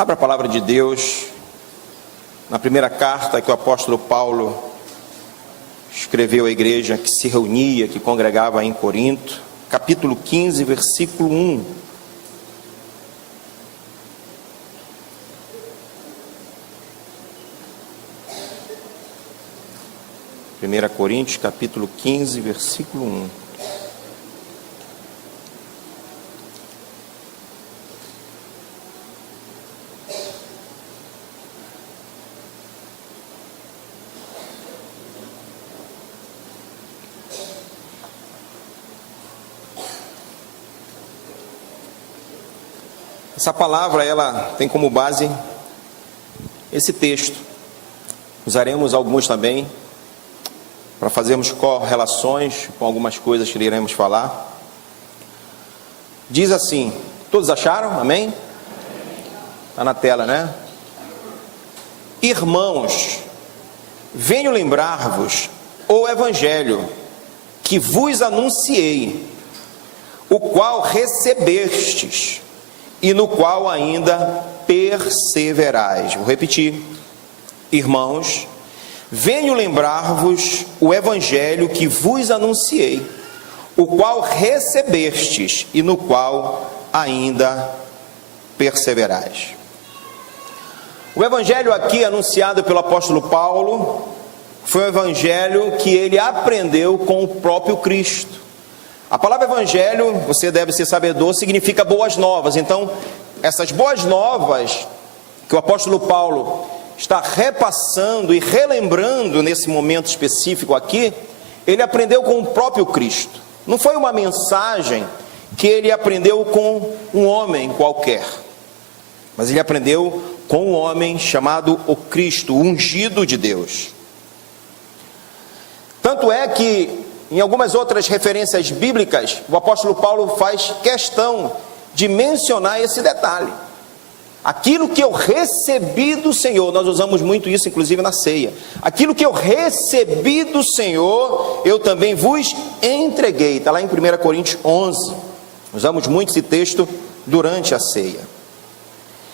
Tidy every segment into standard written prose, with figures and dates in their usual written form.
Abra a palavra de Deus na primeira carta que o apóstolo Paulo escreveu à igreja que se reunia, que congregava em Corinto, capítulo 15, versículo 1. Primeira Coríntios, capítulo 15, versículo 1. Essa palavra, ela tem como base esse texto. Usaremos alguns também para fazermos correlações com algumas coisas que iremos falar. Diz assim, todos acharam? Amém? Está na tela, né? Irmãos, venho lembrar-vos o evangelho que vos anunciei, o qual recebestes e no qual ainda perseverais. Vou repetir. Irmãos, venho lembrar-vos o evangelho que vos anunciei, o qual recebestes e no qual ainda perseverais. O evangelho aqui anunciado pelo apóstolo Paulo foi um evangelho que ele aprendeu com o próprio Cristo. A palavra evangelho, você deve ser sabedor, significa boas novas. Então, essas boas novas que o apóstolo Paulo está repassando e relembrando nesse momento específico aqui, ele aprendeu com o próprio Cristo. Não foi uma mensagem que ele aprendeu com um homem qualquer, mas ele aprendeu com um homem chamado o Cristo, o ungido de Deus. Tanto é que em algumas outras referências bíblicas, o apóstolo Paulo faz questão de mencionar esse detalhe. Aquilo que eu recebi do Senhor, nós usamos muito isso inclusive na ceia. Aquilo que eu recebi do Senhor, eu também vos entreguei. Está lá em 1 Coríntios 11. Usamos muito esse texto durante a ceia.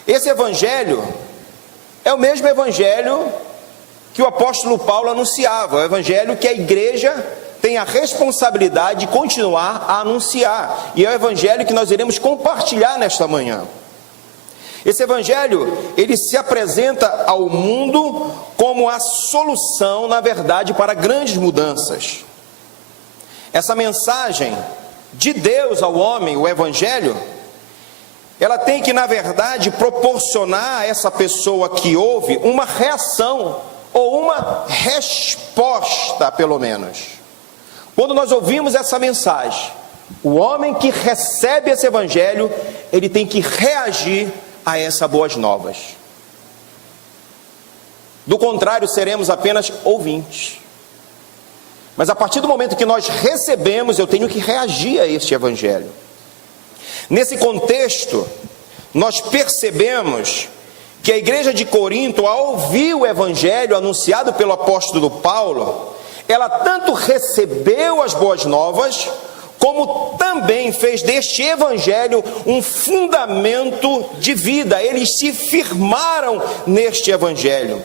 Esse evangelho é o mesmo evangelho que o apóstolo Paulo anunciava. O evangelho que a igreja tem a responsabilidade de continuar a anunciar. E é o evangelho que nós iremos compartilhar nesta manhã. Esse evangelho, ele se apresenta ao mundo como a solução, na verdade, para grandes mudanças. Essa mensagem de Deus ao homem, o evangelho, ela tem que, na verdade, proporcionar a essa pessoa que ouve uma reação, ou uma resposta, pelo menos. Quando nós ouvimos essa mensagem, o homem que recebe esse evangelho, ele tem que reagir a essas boas novas. Do contrário, seremos apenas ouvintes. Mas a partir do momento que nós recebemos, eu tenho que reagir a este evangelho. Nesse contexto, nós percebemos que a igreja de Corinto, ao ouvir o evangelho anunciado pelo apóstolo Paulo, ela tanto recebeu as boas novas, como também fez deste evangelho um fundamento de vida. Eles se firmaram neste evangelho.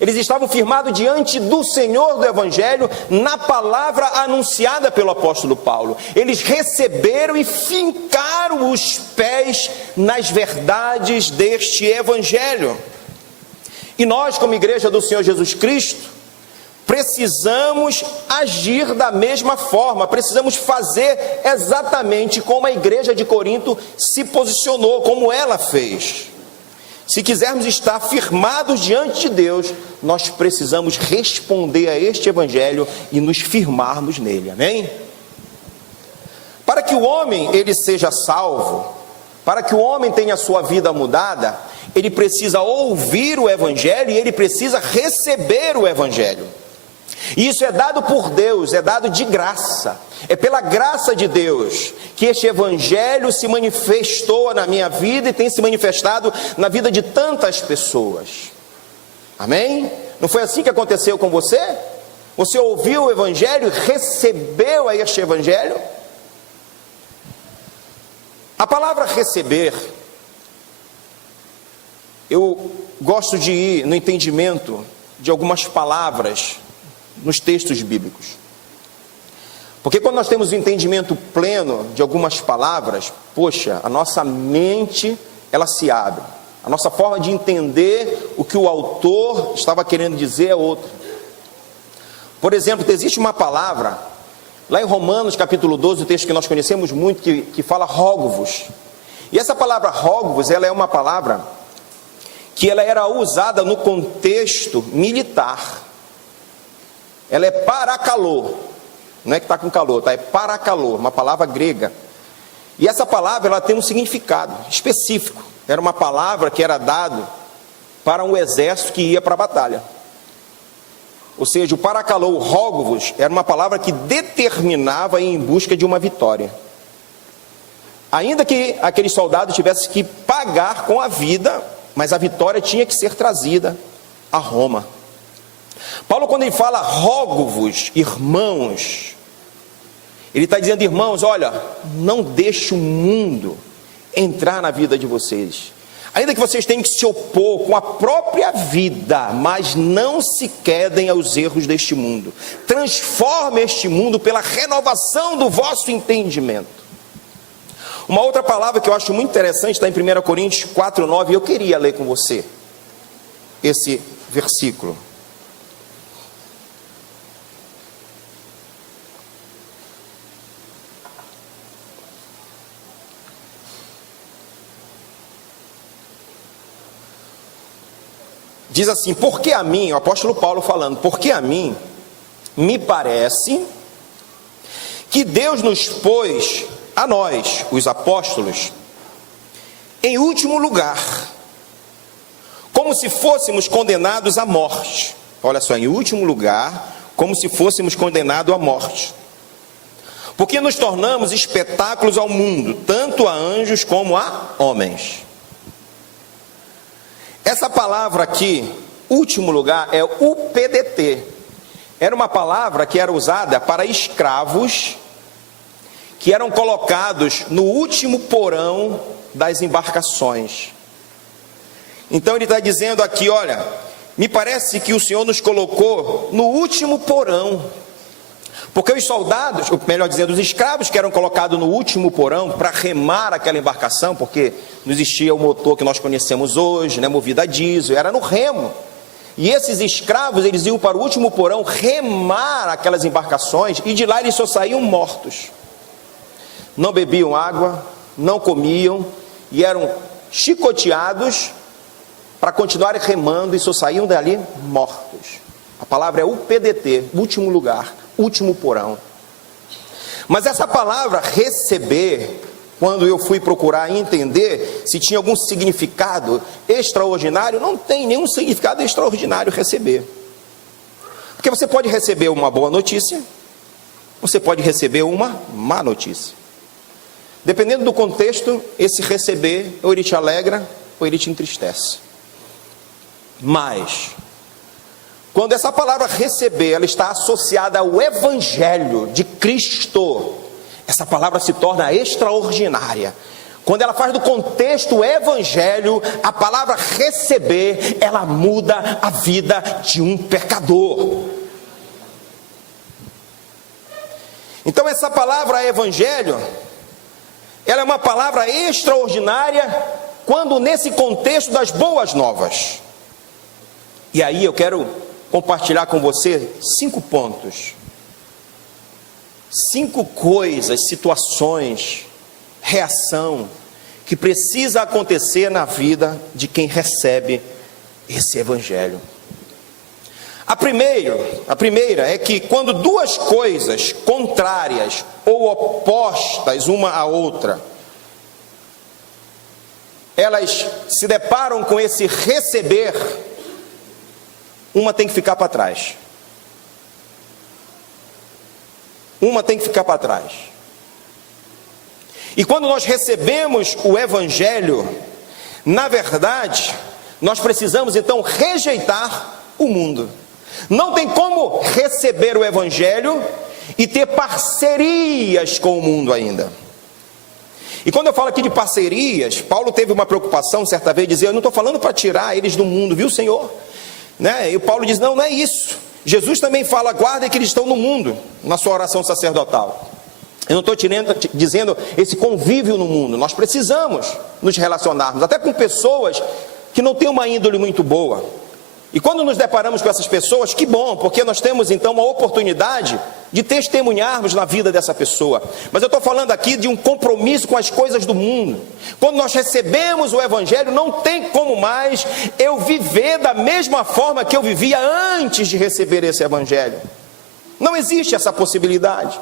Eles estavam firmados diante do Senhor do evangelho, na palavra anunciada pelo apóstolo Paulo. Eles receberam e fincaram os pés nas verdades deste evangelho. E nós, como igreja do Senhor Jesus Cristo, precisamos agir da mesma forma, precisamos fazer exatamente como a igreja de Corinto se posicionou, como ela fez. Se quisermos estar firmados diante de Deus, nós precisamos responder a este evangelho e nos firmarmos nele, amém? Para que o homem ele seja salvo, para que o homem tenha a sua vida mudada, ele precisa ouvir o evangelho e ele precisa receber o evangelho. E isso é dado por Deus, é dado de graça. É pela graça de Deus que este evangelho se manifestou na minha vida e tem se manifestado na vida de tantas pessoas. Amém? Não foi assim que aconteceu com você? Você ouviu o evangelho e recebeu a este evangelho? A palavra receber eu gosto de ir no entendimento de algumas palavras nos textos bíblicos. Porque quando nós temos o entendimento pleno de algumas palavras, poxa, a nossa mente, ela se abre. A nossa forma de entender o que o autor estava querendo dizer é outra. Por exemplo, existe uma palavra, lá em Romanos capítulo 12, o texto que nós conhecemos muito, que fala rogo-vos. E essa palavra rogo-vos, ela é uma palavra que ela era usada no contexto militar. Ela é parakalô, não é que está com calor, tá? É parakalô, uma palavra grega. E essa palavra, ela tem um significado específico. Era uma palavra que era dada para um exército que ia para a batalha. Ou seja, o parakalô, rogo-vos, era uma palavra que determinava ir em busca de uma vitória. Ainda que aquele soldado tivesse que pagar com a vida, mas a vitória tinha que ser trazida a Roma. Paulo, quando ele fala rogo-vos, irmãos, ele está dizendo, irmãos, olha, não deixe o mundo entrar na vida de vocês. Ainda que vocês tenham que se opor com a própria vida, mas não se quedem aos erros deste mundo. Transforme este mundo pela renovação do vosso entendimento. Uma outra palavra que eu acho muito interessante está em 1 Coríntios 4:9, e eu queria ler com você esse versículo. Diz assim, porque a mim, o apóstolo Paulo falando, porque a mim, me parece que Deus nos pôs, a nós, os apóstolos, em último lugar, como se fôssemos condenados à morte. Olha só, em último lugar, como se fôssemos condenados à morte. Porque nos tornamos espetáculos ao mundo, tanto a anjos como a homens. Essa palavra aqui, último lugar, é UPDT. Era uma palavra que era usada para escravos que eram colocados no último porão das embarcações. Então ele está dizendo aqui, olha, me parece que o Senhor nos colocou no último porão. Porque os soldados, ou melhor dizendo, os escravos que eram colocados no último porão para remar aquela embarcação, porque não existia o motor que nós conhecemos hoje, né, movido a diesel, era no remo. E esses escravos, eles iam para o último porão remar aquelas embarcações, e de lá eles só saíam mortos. Não bebiam água, não comiam, e eram chicoteados para continuarem remando, e só saíam dali mortos. A palavra é UPDT, último lugar, último porão. Mas essa palavra receber, quando eu fui procurar entender se tinha algum significado extraordinário, não tem nenhum significado extraordinário receber. Porque você pode receber uma boa notícia, você pode receber uma má notícia. Dependendo do contexto, esse receber, ou ele te alegra, ou ele te entristece. Mas quando essa palavra receber, ela está associada ao Evangelho de Cristo, essa palavra se torna extraordinária. Quando ela faz do contexto Evangelho, a palavra receber, ela muda a vida de um pecador. Então essa palavra Evangelho, ela é uma palavra extraordinária, quando nesse contexto das boas novas. E aí eu quero compartilhar com você 5 pontos, 5 coisas, situações, reação que precisa acontecer na vida de quem recebe esse Evangelho. A primeira é que quando duas coisas contrárias ou opostas uma à outra, elas se deparam com esse receber, uma tem que ficar para trás. Uma tem que ficar para trás. E quando nós recebemos o Evangelho, na verdade, nós precisamos então rejeitar o mundo. Não tem como receber o Evangelho e ter parcerias com o mundo ainda. E quando eu falo aqui de parcerias, Paulo teve uma preocupação certa vez, dizer: eu não estou falando para tirar eles do mundo, viu, Senhor? Né? E o Paulo diz: não, não é isso. Jesus também fala: guardem que eles estão no mundo, na sua oração sacerdotal. Eu não estou dizendo esse convívio no mundo. Nós precisamos nos relacionarmos, até com pessoas que não têm uma índole muito boa. E quando nos deparamos com essas pessoas, que bom, porque nós temos então uma oportunidade de testemunharmos na vida dessa pessoa. Mas eu estou falando aqui de um compromisso com as coisas do mundo. Quando nós recebemos o Evangelho, não tem como mais eu viver da mesma forma que eu vivia antes de receber esse Evangelho. Não existe essa possibilidade.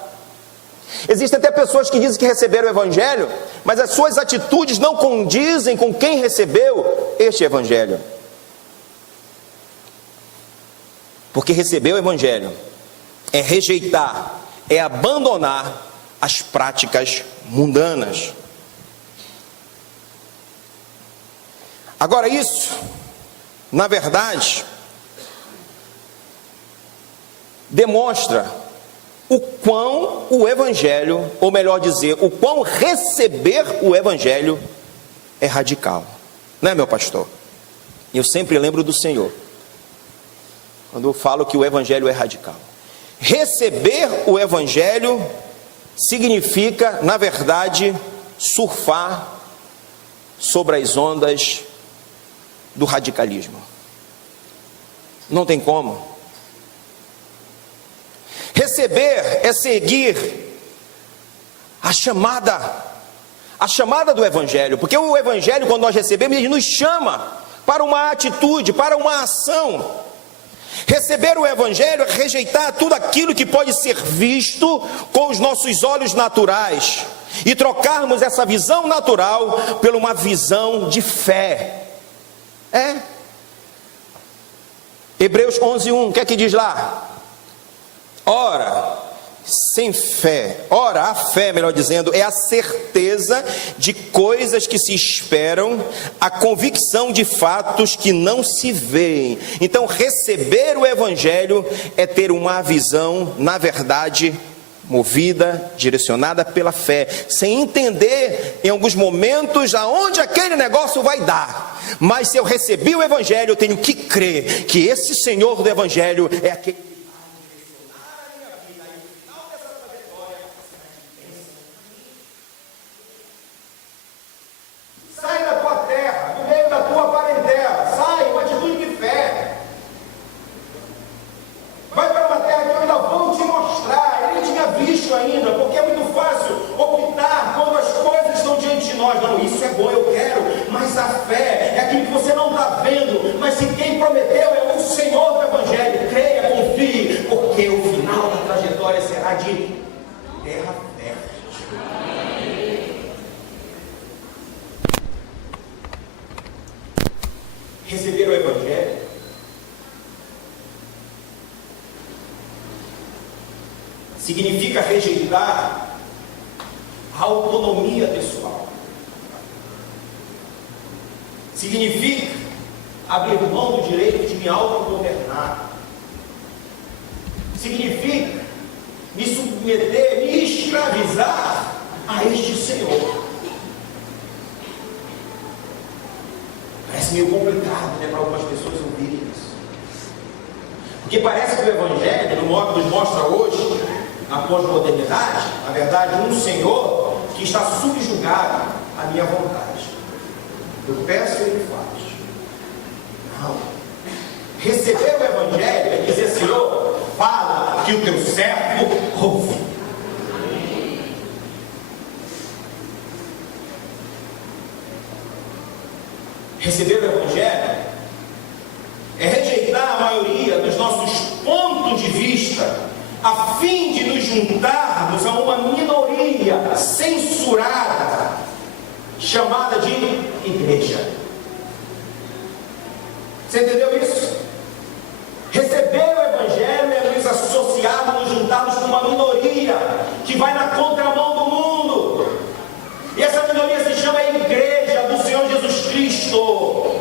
Existem até pessoas que dizem que receberam o Evangelho, mas as suas atitudes não condizem com quem recebeu este Evangelho. Porque receber o Evangelho é rejeitar, é abandonar as práticas mundanas. Agora isso, na verdade, demonstra o quão o Evangelho, ou melhor dizer, o quão receber o Evangelho é radical. Não é, meu pastor? Eu sempre lembro do Senhor quando eu falo que o Evangelho é radical. Receber o Evangelho significa, na verdade, surfar sobre as ondas do radicalismo. Não tem como. Receber é seguir a chamada do Evangelho, porque o Evangelho, quando nós recebemos, ele nos chama para uma atitude, para uma ação. Receber o Evangelho é rejeitar tudo aquilo que pode ser visto com os nossos olhos naturais e trocarmos essa visão natural por uma visão de fé. Hebreus 11:1, o que é que diz lá? Ora, sem fé, a fé, melhor dizendo, é a certeza de coisas que se esperam, a convicção de fatos que não se veem. Então, receber o Evangelho é ter uma visão, na verdade, movida, direcionada pela fé, sem entender em alguns momentos aonde aquele negócio vai dar. Mas se eu recebi o Evangelho, eu tenho que crer que esse Senhor do Evangelho é aquele. Receber o Evangelho significa rejeitar a autonomia pessoal, significa abrir mão do direito de me autogovernar, significa me submeter, me escravizar a este Senhor. Parece meio complicado, né, para algumas pessoas ouvirem isso. Porque parece que o Evangelho, no modo que nos mostra hoje, na pós-modernidade, na verdade, um Senhor que está subjugado à minha vontade. Eu peço e Ele faz. Não. Receber o Evangelho é dizer: Senhor, fala que o teu servo ouve. Receber o Evangelho é rejeitar a maioria dos nossos pontos de vista, a fim de nos juntarmos a uma minoria censurada, chamada de igreja. Você entendeu isso? Receber o Evangelho é nos associarmos, nos juntarmos com uma minoria que vai na contramão do mundo. E essa minoria se chama Igreja do Senhor Jesus Cristo.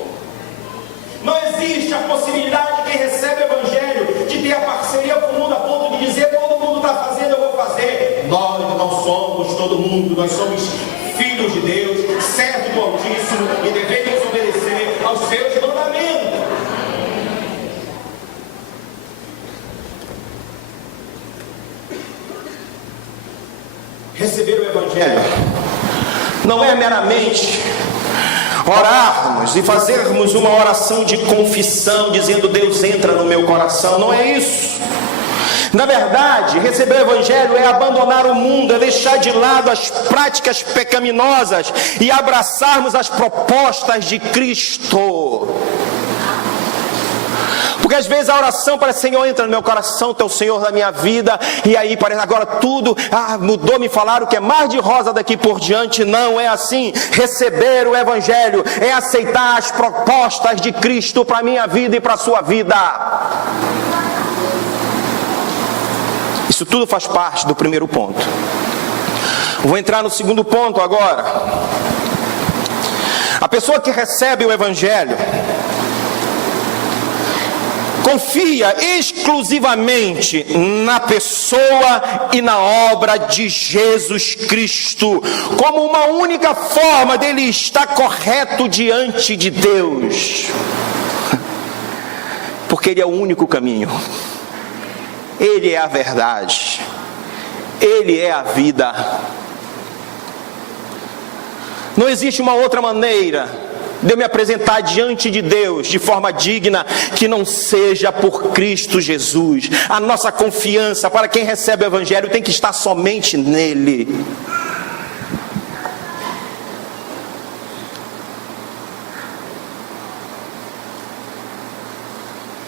Não existe a possibilidade de quem recebe o Evangelho de ter a parceria com o mundo a ponto de dizer: todo mundo está fazendo, eu vou fazer. Nós não somos todo mundo, nós somos filhos Receber o Evangelho não é meramente orarmos e fazermos uma oração de confissão, dizendo: Deus, entra no meu coração. Não é isso. Na verdade, receber o Evangelho é abandonar o mundo, é deixar de lado as práticas pecaminosas e abraçarmos as propostas de Cristo. Porque às vezes a oração parece: Senhor, entra no meu coração, Tu é o Senhor da minha vida. E aí parece agora tudo mudou, me falaram que é mar de rosa daqui por diante. Não é assim. Receber o Evangelho é aceitar as propostas de Cristo para a minha vida e para a sua vida. Isso tudo faz parte do primeiro ponto. Vou entrar no segundo ponto agora. A pessoa que recebe o Evangelho confia exclusivamente na pessoa e na obra de Jesus Cristo, como uma única forma dele estar correto diante de Deus. Porque ele é o único caminho. Ele é a verdade. Ele é a vida. Não existe uma outra maneira de eu me apresentar diante de Deus de forma digna que não seja por Cristo Jesus. A nossa confiança para quem recebe o Evangelho tem que estar somente nele.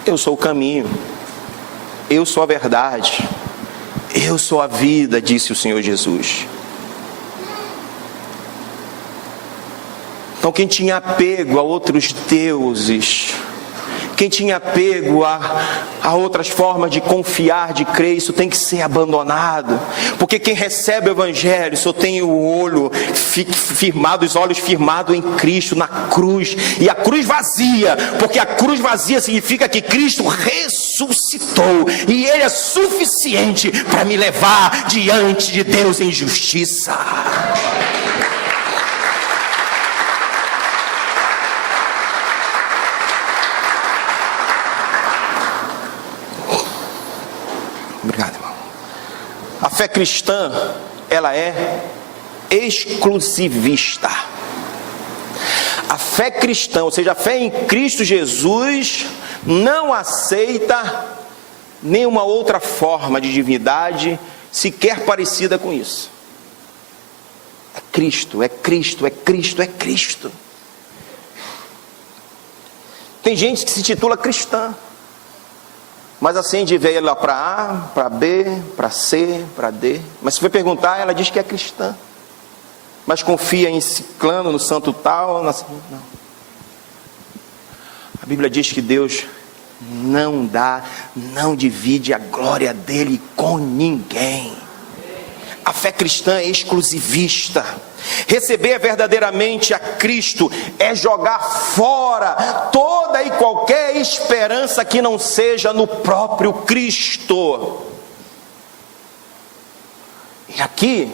Eu sou o caminho, eu sou a verdade, eu sou a vida, disse o Senhor Jesus. Então quem tinha apego a outros deuses, quem tinha apego a outras formas de confiar, de crer, isso tem que ser abandonado. Porque quem recebe o Evangelho só tem o olho firmado, os olhos firmados em Cristo, na cruz. E a cruz vazia, porque a cruz vazia significa que Cristo ressuscitou. E Ele é suficiente para me levar diante de Deus em justiça. Obrigado, irmão. A fé cristã, ela é exclusivista. A fé cristã, ou seja, a fé em Cristo Jesus, não aceita nenhuma outra forma de divindade sequer parecida com isso. É Cristo, é Cristo, é Cristo, é Cristo. Tem gente que se titula cristã, mas acende vela para A, para B, para C, para D. Mas se for perguntar, ela diz que é cristã. Mas confia em ciclano, no santo tal. Não. A Bíblia diz que Deus não divide a glória dele com ninguém. A fé cristã é exclusivista. Receber verdadeiramente a Cristo é jogar fora toda e qualquer esperança que não seja no próprio Cristo. E aqui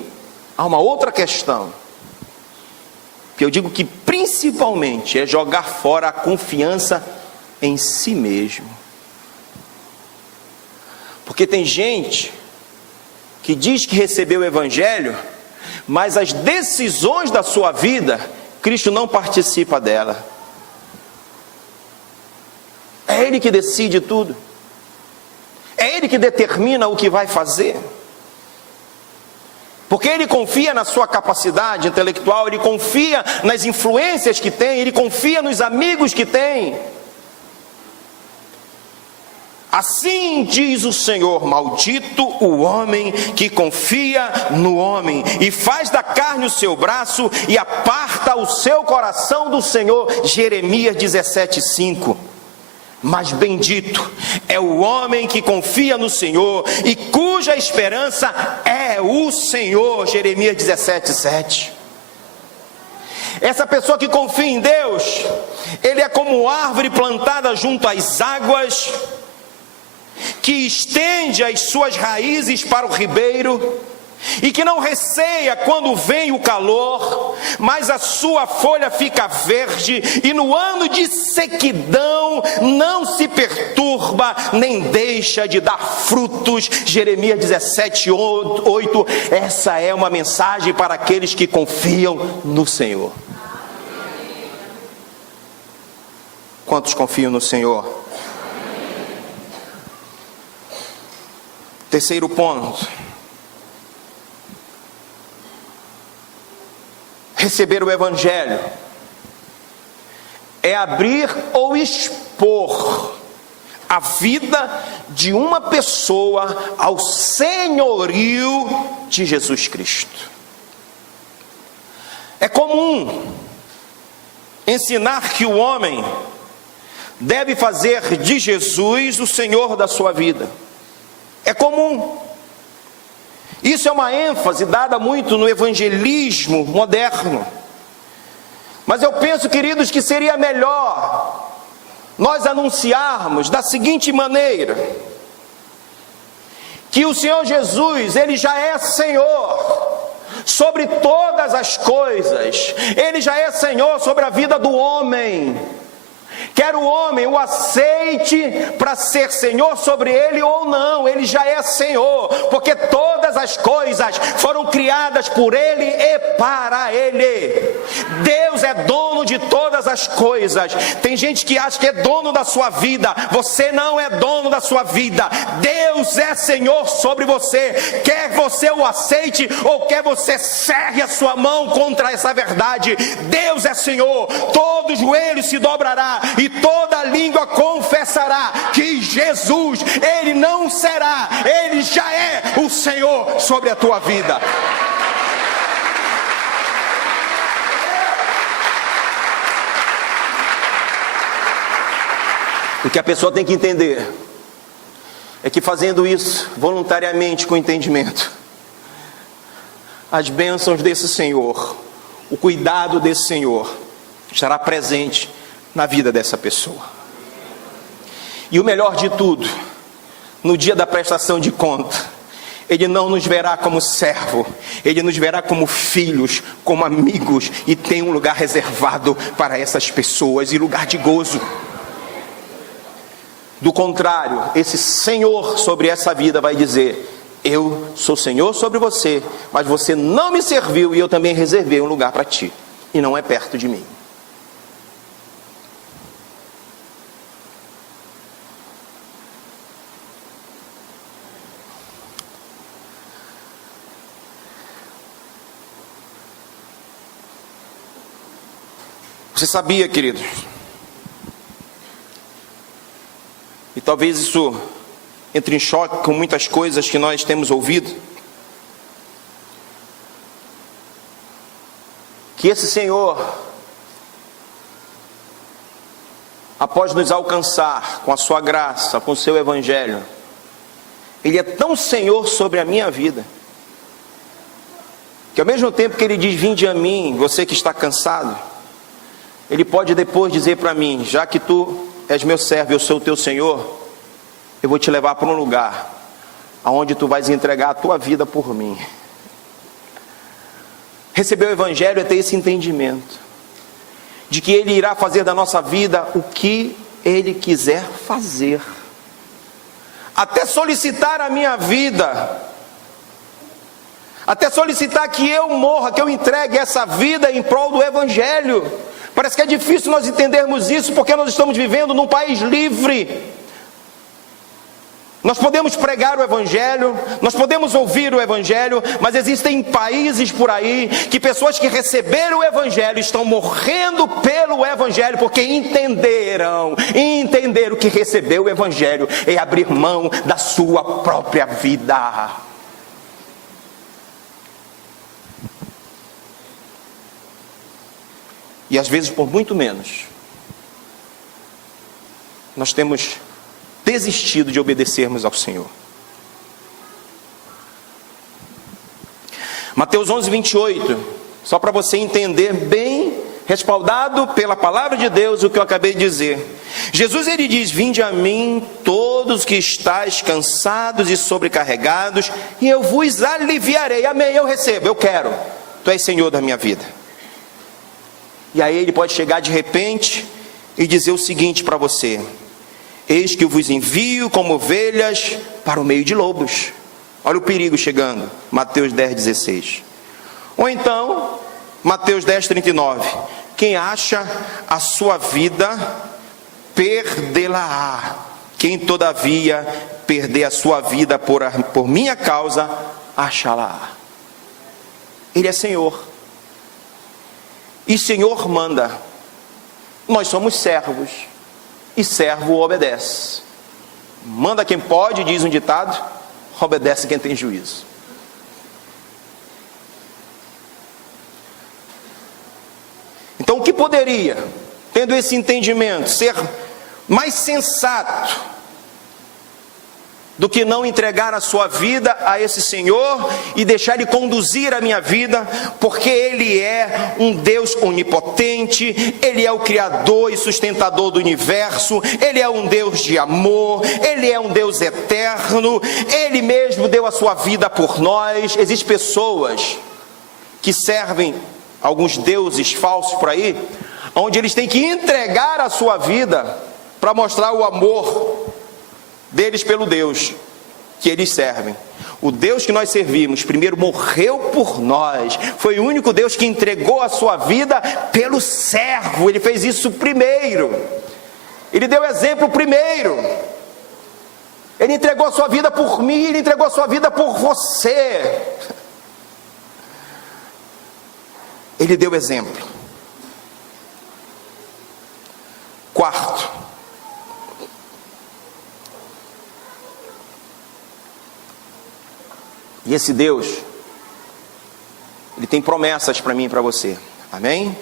há uma outra questão, que eu digo que principalmente é jogar fora a confiança em si mesmo. Porque tem gente que diz que recebeu o Evangelho, mas as decisões da sua vida, Cristo não participa dela. É Ele que decide tudo. É Ele que determina o que vai fazer. Porque Ele confia na sua capacidade intelectual, Ele confia nas influências que tem, Ele confia nos amigos que tem. Assim diz o Senhor: maldito o homem que confia no homem e faz da carne o seu braço e aparta o seu coração do Senhor. Jeremias 17:5. Mas bendito é o homem que confia no Senhor e cuja esperança é o Senhor. Jeremias 17:7. Essa pessoa que confia em Deus, ele é como árvore plantada junto às águas, que estende as suas raízes para o ribeiro e que não receia quando vem o calor, mas a sua folha fica verde, e no ano de sequidão não se perturba, limpa, nem deixa de dar frutos. Jeremias 17:8. Essa é uma mensagem para aqueles que confiam no Senhor. Quantos confiam no Senhor? Terceiro ponto: receber o Evangelho é abrir ou expor a vida de uma pessoa ao senhorio de Jesus Cristo. É comum ensinar que o homem deve fazer de Jesus o Senhor da sua vida. É comum. Isso é uma ênfase dada muito no evangelismo moderno. Mas eu penso, queridos, que seria melhor nós anunciarmos da seguinte maneira: que o Senhor Jesus, Ele já é Senhor sobre todas as coisas. Ele já é Senhor sobre a vida do homem. Quer o homem o aceite para ser Senhor sobre ele ou não, Ele já é Senhor, porque todas as coisas foram criadas por Ele e para Ele. Deus é dono de todas as coisas. Tem gente que acha que é dono da sua vida. Você não é dono da sua vida. Deus é Senhor sobre você. Quer você o aceite ou quer você cerre a sua mão contra essa verdade. Deus é Senhor. Todo joelho se dobrará e toda língua confessará que Jesus, Ele não será, Ele já é o Senhor sobre a tua vida. O que a pessoa tem que entender é que fazendo isso voluntariamente, com entendimento, as bênçãos desse Senhor, o cuidado desse Senhor estará presente na vida dessa pessoa. E o melhor de tudo, no dia da prestação de conta, Ele não nos verá como servo, Ele nos verá como filhos, como amigos, e tem um lugar reservado para essas pessoas, e lugar de gozo. Do contrário, esse Senhor sobre essa vida vai dizer: eu sou Senhor sobre você, mas você não me serviu e eu também reservei um lugar para ti, e não é perto de mim. Você sabia, queridos, e talvez isso entre em choque com muitas coisas que nós temos ouvido, que esse Senhor, após nos alcançar com a sua graça, com o seu Evangelho, Ele é tão Senhor sobre a minha vida, que ao mesmo tempo que Ele diz: vinde a mim, você que está cansado, Ele pode depois dizer para mim: já que tu és meu servo, eu sou o teu Senhor, eu vou te levar para um lugar aonde tu vais entregar a tua vida por mim. Receber o Evangelho é ter esse entendimento de que Ele irá fazer da nossa vida o que Ele quiser fazer, até solicitar a minha vida, até solicitar que eu morra, que eu entregue essa vida em prol do Evangelho. Parece que é difícil nós entendermos isso, porque nós estamos vivendo num país livre. Nós podemos pregar o Evangelho, nós podemos ouvir o Evangelho, mas existem países por aí que pessoas que receberam o Evangelho estão morrendo pelo Evangelho, porque entenderam que receber o Evangelho é abrir mão da sua própria vida. E às vezes por muito menos nós temos desistido de obedecermos ao Senhor. Mateus 11:28, só para você entender bem, respaldado pela palavra de Deus, o que eu acabei de dizer. Jesus, Ele diz: vinde a mim todos que estáis cansados e sobrecarregados, e eu vos aliviarei. Amém, eu recebo, eu quero. Tu és Senhor da minha vida. E aí Ele pode chegar de repente e dizer o seguinte para você: Eis que eu vos envio como ovelhas para o meio de lobos. Olha o perigo chegando, Mateus 10,16. Ou então, Mateus 10,39. Quem acha a sua vida, perdê-la-á. Quem todavia perder a sua vida por minha causa, achá-la-á. Ele é Senhor. E Senhor manda. Nós somos servos. E servo obedece. Manda quem pode, diz um ditado, obedece quem tem juízo. Então o que poderia, tendo esse entendimento, ser mais sensato do que não entregar a sua vida a esse Senhor e deixar Ele conduzir a minha vida, porque Ele é um Deus onipotente, Ele é o Criador e sustentador do universo, Ele é um Deus de amor, Ele é um Deus eterno, Ele mesmo deu a sua vida por nós. Existem pessoas que servem alguns deuses falsos por aí, onde eles têm que entregar a sua vida para mostrar o amor deles pelo Deus que eles servem. O Deus que nós servimos primeiro morreu por nós, foi o único Deus que entregou a sua vida pelo servo. Ele fez isso primeiro, Ele deu exemplo primeiro. Ele entregou a sua vida por mim, Ele entregou a sua vida por você. Ele deu exemplo. Quarto, e esse Deus, Ele tem promessas para mim e para você, amém?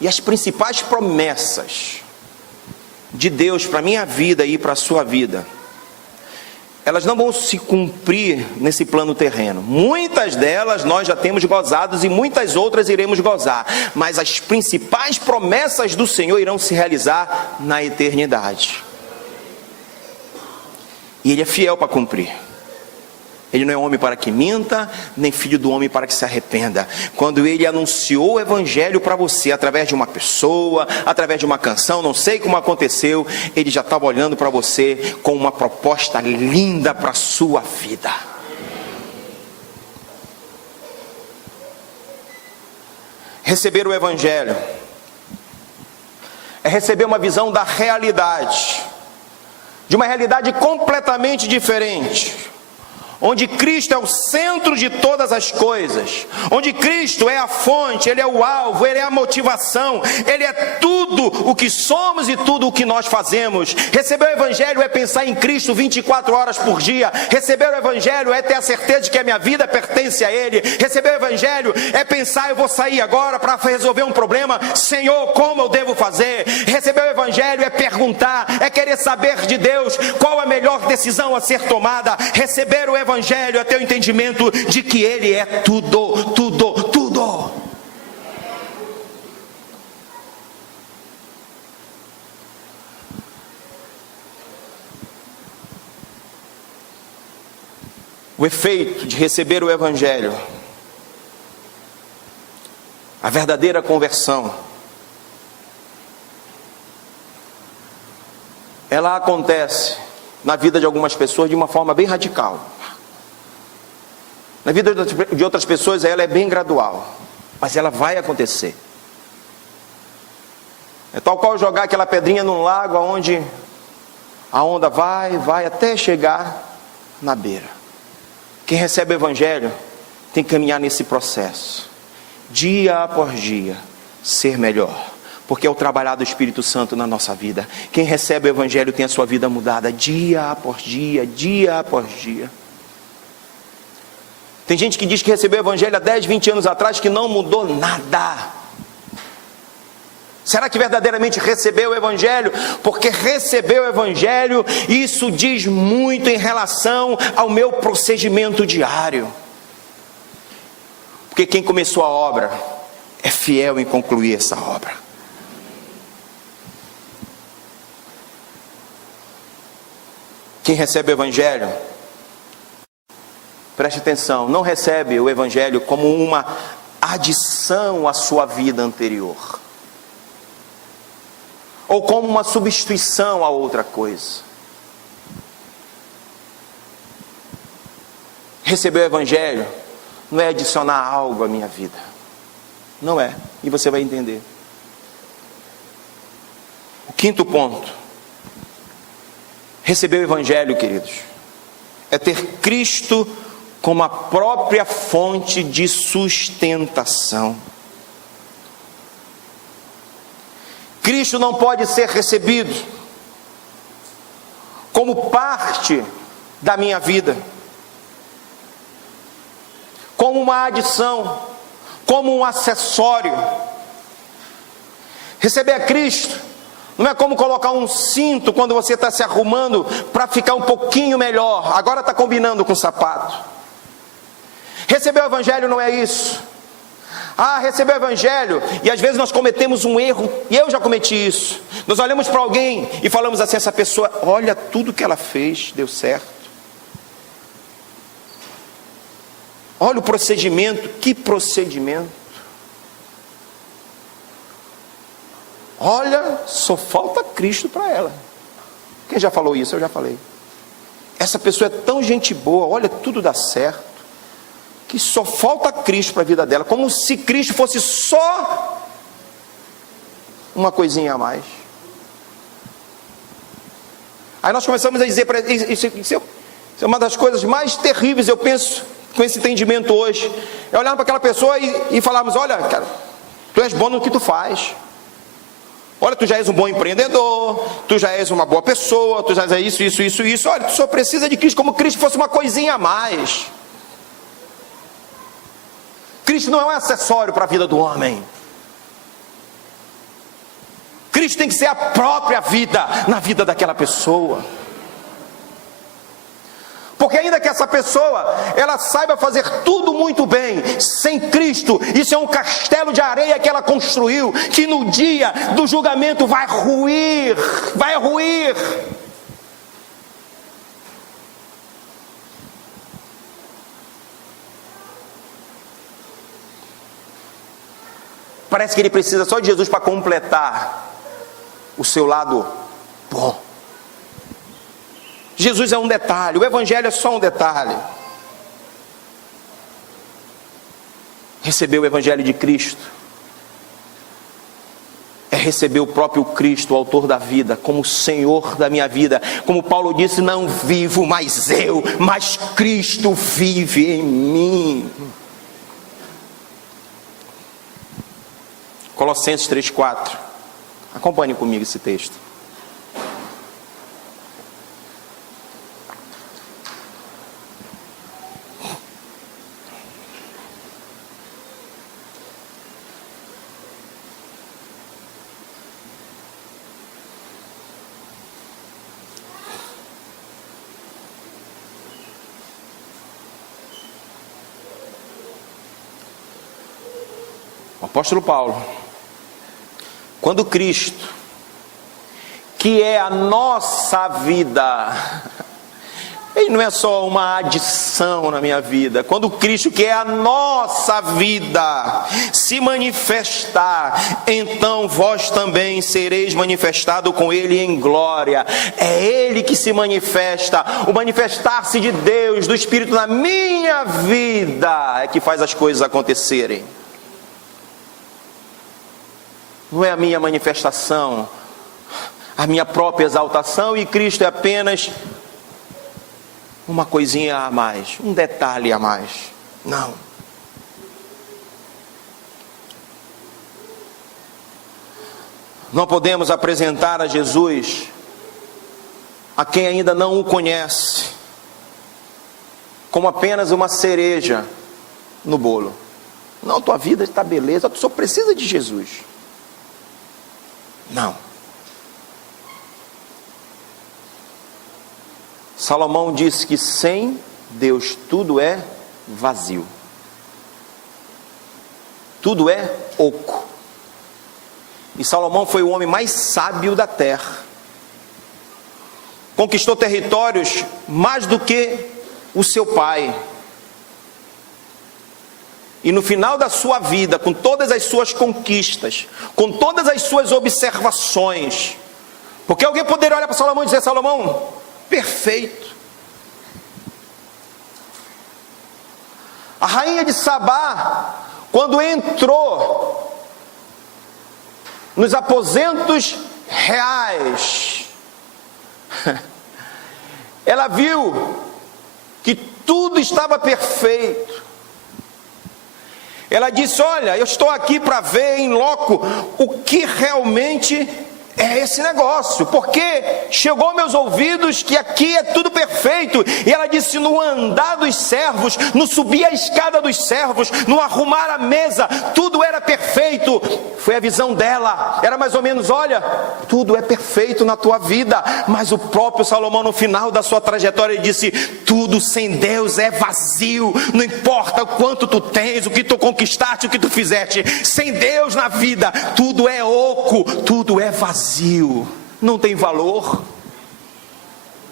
E as principais promessas de Deus para a minha vida e para a sua vida, elas não vão se cumprir nesse plano terreno. Muitas delas nós já temos gozados e muitas outras iremos gozar, mas as principais promessas do Senhor irão se realizar na eternidade. E Ele é fiel para cumprir. Ele não é homem para que minta, nem filho do homem para que se arrependa. Quando Ele anunciou o Evangelho para você, através de uma pessoa, através de uma canção, não sei como aconteceu, Ele já estava olhando para você com uma proposta linda para a sua vida. Receber o Evangelho é receber uma visão da realidade, de uma realidade completamente diferente, onde Cristo é o centro de todas as coisas, onde Cristo é a fonte, Ele é o alvo, Ele é a motivação, Ele é tudo o que somos e tudo o que nós fazemos. Receber o Evangelho é pensar em Cristo 24 horas por dia. Receber o Evangelho é ter a certeza de que a minha vida pertence a Ele. Receber o Evangelho é pensar: eu vou sair agora para resolver um problema, Senhor, como eu devo fazer? Receber o Evangelho é perguntar, é querer saber de Deus qual a melhor decisão a ser tomada. Receber o Evangelho é ter o entendimento de que Ele é tudo, tudo, tudo. O efeito de receber o Evangelho, a verdadeira conversão, ela acontece na vida de algumas pessoas de uma forma bem radical. Na vida de outras pessoas ela é bem gradual, mas ela vai acontecer. É tal qual jogar aquela pedrinha num lago onde a onda vai até chegar na beira. Quem recebe o Evangelho tem que caminhar nesse processo, dia após dia, ser melhor, porque é o trabalhar do Espírito Santo na nossa vida. Quem recebe o Evangelho tem a sua vida mudada dia após dia, dia após dia. Tem gente que diz que recebeu o Evangelho há 10, 20 anos atrás, que não mudou nada. Será que verdadeiramente recebeu o Evangelho? Porque recebeu o Evangelho, isso diz muito em relação ao meu procedimento diário. Porque quem começou a obra é fiel em concluir essa obra. Quem recebe o Evangelho, preste atenção, não recebe o Evangelho como uma adição à sua vida anterior. ou como uma substituição a outra coisa. Receber o Evangelho não é adicionar algo à minha vida. Não é. E você vai entender. O quinto ponto. Receber o Evangelho, queridos, é ter Cristo como a própria fonte de sustentação. Cristo não pode ser recebido como parte da minha vida, como uma adição, como um acessório. Receber a Cristo não é como colocar um cinto quando você está se arrumando para ficar um pouquinho melhor, agora está combinando com o sapato. Receber o Evangelho não é isso. Receber o Evangelho, e às vezes nós cometemos um erro, e eu já cometi isso. Nós olhamos para alguém e falamos assim: essa pessoa, olha tudo que ela fez, deu certo. Olha o procedimento, que procedimento. Olha, só falta Cristo para ela. Quem já falou isso? Eu já falei. Essa pessoa é tão gente boa, olha, tudo dá certo, que só falta Cristo para a vida dela, como se Cristo fosse só uma coisinha a mais. Aí nós começamos a dizer, isso é uma das coisas mais terríveis, eu penso, com esse entendimento hoje, é olhar para aquela pessoa e falarmos: olha, cara, tu és bom no que tu faz. Olha, tu já és um bom empreendedor, tu já és uma boa pessoa, tu já és isso. Olha, tu só precisa de Cristo, como Cristo fosse uma coisinha a mais. Cristo não é um acessório para a vida do homem. Cristo tem que ser a própria vida na vida daquela pessoa. Porque ainda que essa pessoa, ela saiba fazer tudo muito bem, sem Cristo, isso é um castelo de areia que ela construiu, que no dia do julgamento vai ruir. Parece que ele precisa só de Jesus para completar o seu lado bom. Jesus é um detalhe, o Evangelho é só um detalhe. Receber o Evangelho de Cristo é receber o próprio Cristo, o autor da vida, como Senhor da minha vida. Como Paulo disse: não vivo mais eu, mas Cristo vive em mim. Colossenses 3,4. Acompanhe comigo esse texto. O apóstolo Paulo: quando Cristo, que é a nossa vida, Ele não é só uma adição na minha vida. Quando Cristo, que é a nossa vida, se manifestar, então vós também sereis manifestado com Ele em glória. É Ele que se manifesta. O manifestar-se de Deus, do Espírito na minha vida, é que faz as coisas acontecerem. Não é a minha manifestação, a minha própria exaltação, e Cristo é apenas uma coisinha a mais, um detalhe a mais. Não. Não podemos apresentar a Jesus a quem ainda não o conhece como apenas uma cereja no bolo. Não, tua vida está beleza, tu só precisa de Jesus. Não. Salomão disse que sem Deus tudo é vazio, tudo é oco. E Salomão foi o homem mais sábio da terra, conquistou territórios mais do que o seu pai. E no final da sua vida, com todas as suas conquistas, com todas as suas observações, Porque alguém poderia olhar para Salomão e dizer: Salomão, perfeito. A rainha de Sabá, quando entrou nos aposentos reais, ela viu que tudo estava perfeito. Ela disse: olha, eu estou aqui para ver em loco o que realmente é esse negócio, porque chegou aos meus ouvidos que aqui é tudo perfeito. E ela disse: no andar dos servos, no subir a escada dos servos, no arrumar a mesa, tudo era perfeito. Foi a visão dela, era mais ou menos: olha, tudo é perfeito na tua vida. Mas o próprio Salomão, no final da sua trajetória, ele disse: tudo sem Deus é vazio. Não importa o quanto tu tens, o que tu conquistaste, o que tu fizeste, sem Deus na vida, tudo é oco, tudo é vazio. Não tem valor.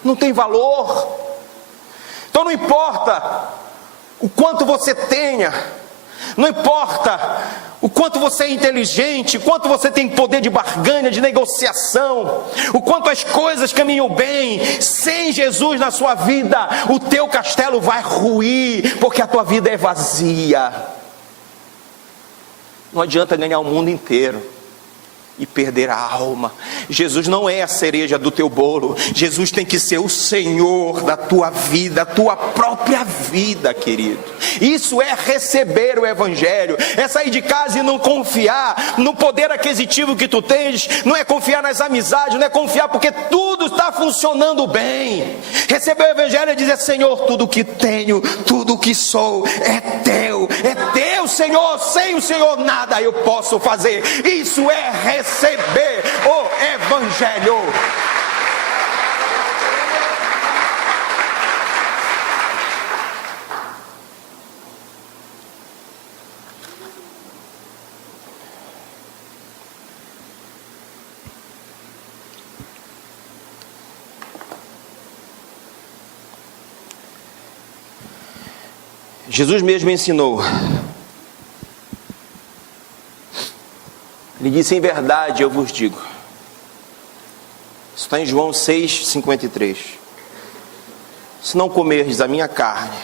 Não tem valor. Então não importa o quanto você tenha, não importa o quanto você é inteligente, o quanto você tem poder de barganha, de negociação, o quanto as coisas caminham bem, sem Jesus na sua vida, o teu castelo vai ruir, porque a tua vida é vazia. Não adianta ganhar o mundo inteiro e perder a alma. Jesus não é a cereja do teu bolo. Jesus tem que ser o Senhor da tua vida, a tua própria vida, querido. Isso é receber o Evangelho, é sair de casa e não confiar no poder aquisitivo que tu tens, não é confiar nas amizades, não é confiar porque tudo está funcionando bem. Receber o Evangelho é dizer: Senhor, tudo que tenho, tudo que sou é teu, Senhor. Sem o Senhor nada eu posso fazer. Isso é receber o Evangelho. Jesus mesmo ensinou. Ele disse: em verdade eu vos digo. Isso está em João 6,53. Se não comerdes a minha carne,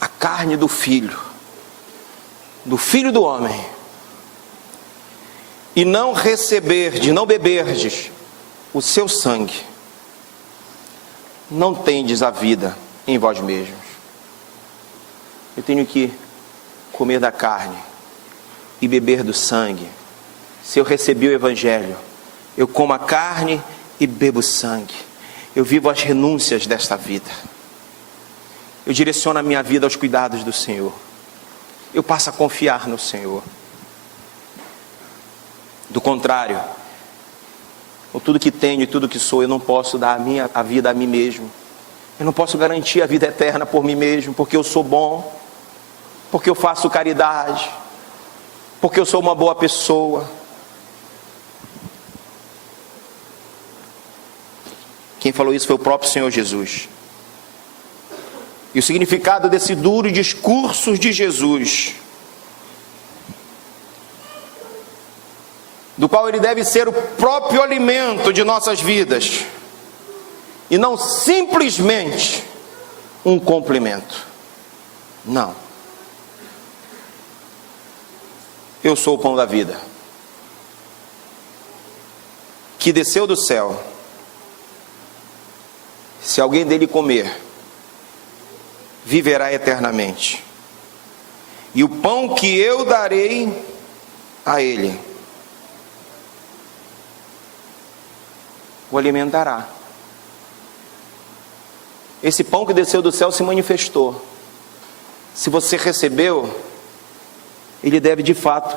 a carne do Filho do homem, e não receberdes, não beberdes o seu sangue, não tendes a vida em vós mesmos. Eu tenho que comer da carne e beber do sangue. Se eu recebi o Evangelho, eu como a carne e bebo sangue. Eu vivo as renúncias desta vida. Eu direciono a minha vida aos cuidados do Senhor. Eu passo a confiar no Senhor. Do contrário, com tudo que tenho e tudo que sou, eu não posso dar a vida a mim mesmo. Eu não posso garantir a vida eterna por mim mesmo, porque eu sou bom, porque eu faço caridade, porque eu sou uma boa pessoa. Quem falou isso foi o próprio Senhor Jesus. E o significado desse duro discurso de Jesus, do qual ele deve ser o próprio alimento de nossas vidas, e não simplesmente um complemento. Não. Eu sou o pão da vida, que desceu do céu. Se alguém dele comer, viverá eternamente. E o pão que eu darei a ele o alimentará. Esse pão que desceu do céu se manifestou. Se você recebeu, ele deve de fato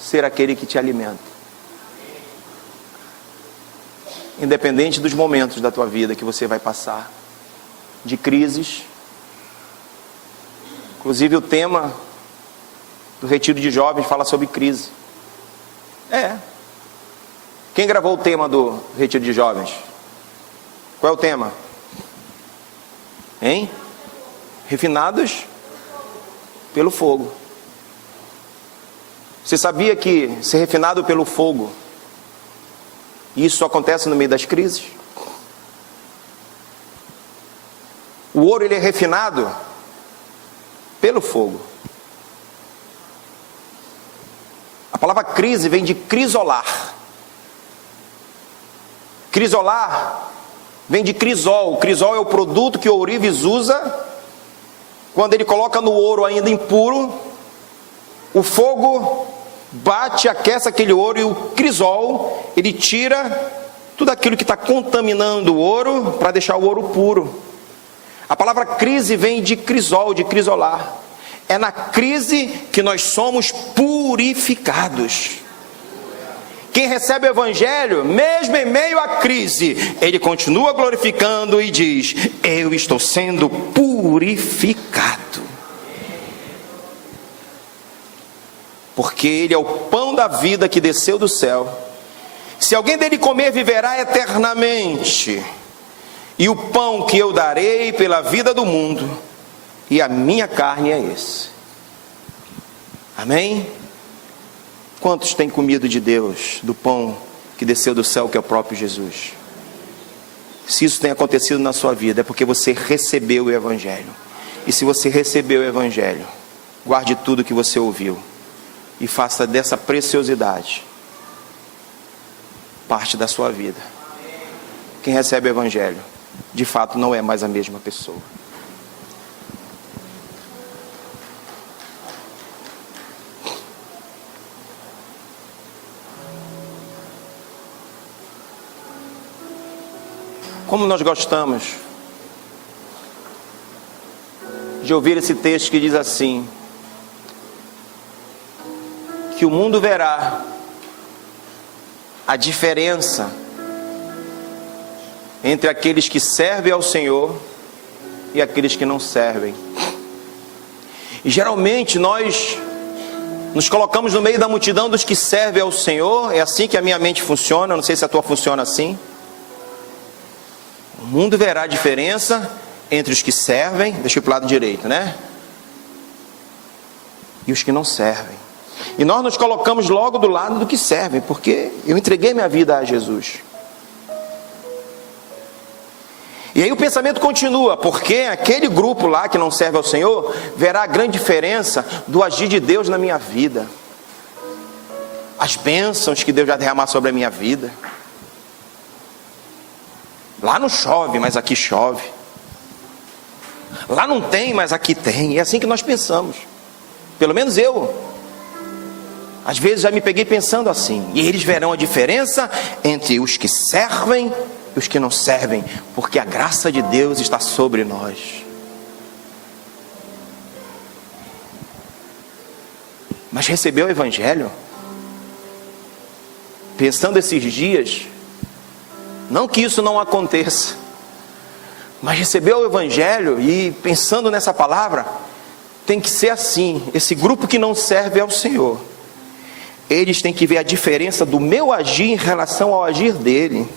ser aquele que te alimenta. Independente dos momentos da tua vida que você vai passar, de crises. Inclusive o tema do retiro de jovens fala sobre crise. Quem gravou o tema do retiro de jovens? Qual é o tema? Hein? Refinados pelo fogo. Você sabia que ser refinado pelo fogo, isso acontece no meio das crises? O ouro, ele é refinado pelo fogo. A palavra crise vem de crisolar. Crisolar vem de crisol. O crisol é o produto que o ourives usa quando ele coloca no ouro ainda impuro. O fogo bate, aquece aquele ouro, e o crisol, ele tira tudo aquilo que está contaminando o ouro para deixar o ouro puro. A palavra crise vem de crisol, de crisolar. É na crise que nós somos purificados. Quem recebe o Evangelho, mesmo em meio à crise, ele continua glorificando e diz: eu estou sendo purificado. Porque Ele é o pão da vida que desceu do céu. Se alguém dele comer, viverá eternamente. E o pão que eu darei pela vida do mundo, e a minha carne é esse. Amém? Quantos têm comido de Deus, do pão que desceu do céu, que é o próprio Jesus? Se isso tem acontecido na sua vida, é porque você recebeu o Evangelho. E se você recebeu o Evangelho, guarde tudo que você ouviu e faça dessa preciosidade parte da sua vida. Quem recebe o Evangelho, de fato, não é mais a mesma pessoa. Como nós gostamos de ouvir esse texto que diz assim: que o mundo verá a diferença entre aqueles que servem ao Senhor e aqueles que não servem. E geralmente nós nos colocamos no meio da multidão dos que servem ao Senhor. É assim que a minha mente funciona, não sei se a tua funciona assim. O mundo verá a diferença entre os que servem, deixa eu ir para o lado direito, né? E os que não servem. E nós nos colocamos logo do lado do que servem, porque eu entreguei minha vida a Jesus. E aí o pensamento continua, porque aquele grupo lá que não serve ao Senhor verá a grande diferença do agir de Deus na minha vida, as bênçãos que Deus vai derramar sobre a minha vida. Lá não chove, mas aqui chove. Lá não tem, mas aqui tem. É assim que nós pensamos. Pelo menos eu. Às vezes já me peguei pensando assim. E eles verão a diferença entre os que servem e os que não servem, porque a graça de Deus está sobre nós. Mas recebeu o Evangelho? Pensando esses dias, não que isso não aconteça, mas recebeu o Evangelho e pensando nessa palavra, tem que ser assim. Esse grupo que não serve ao Senhor, eles têm que ver a diferença do meu agir em relação ao agir dele.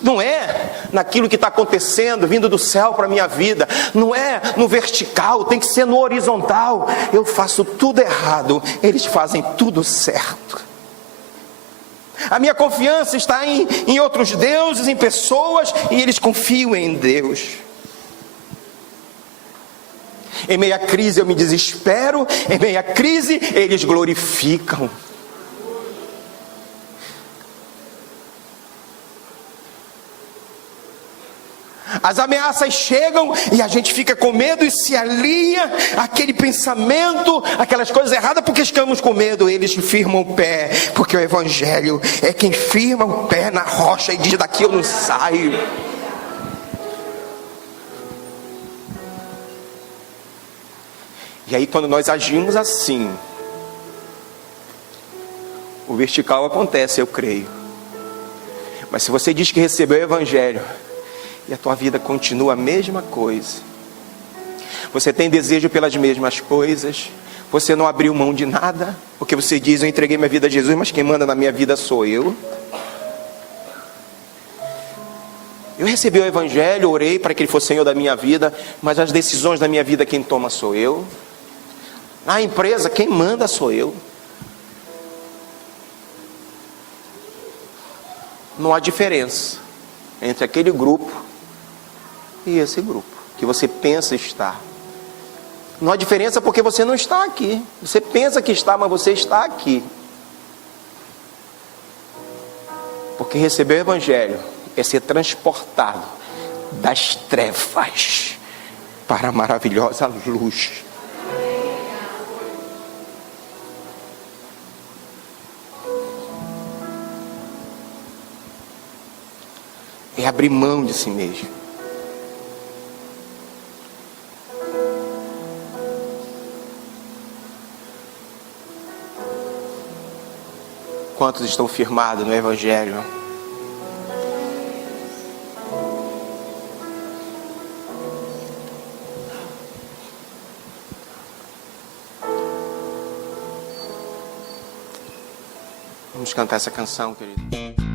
Não é naquilo que está acontecendo, vindo do céu para a minha vida. Não é no vertical, tem que ser no horizontal. Eu faço tudo errado, eles fazem tudo certo. A minha confiança está em outros deuses, em pessoas, e eles confiam em Deus. Em meio à crise eu me desespero, em meio à crise eles glorificam. As ameaças chegam e a gente fica com medo e se alia àquele pensamento, aquelas coisas erradas, porque estamos com medo. Eles firmam o pé, porque o Evangelho é quem firma o pé na rocha e diz: daqui eu não saio. E aí quando nós agimos assim, o vertical acontece, eu creio. Mas se você diz que recebeu o Evangelho e a tua vida continua a mesma coisa, você tem desejo pelas mesmas coisas, você não abriu mão de nada, porque você diz: eu entreguei minha vida a Jesus, mas quem manda na minha vida sou eu. Eu recebi o Evangelho, orei para que Ele fosse Senhor da minha vida, mas as decisões da minha vida quem toma sou eu. Na empresa, quem manda sou eu. Não há diferença entre aquele grupo e esse grupo que você pensa estar. Não há diferença porque você não está aqui. Você pensa que está, mas você está aqui. Porque receber o Evangelho é ser transportado das trevas para a maravilhosa luz. É abrir mão de si mesmo. Quantos estão firmados no Evangelho? Vamos cantar essa canção, querido.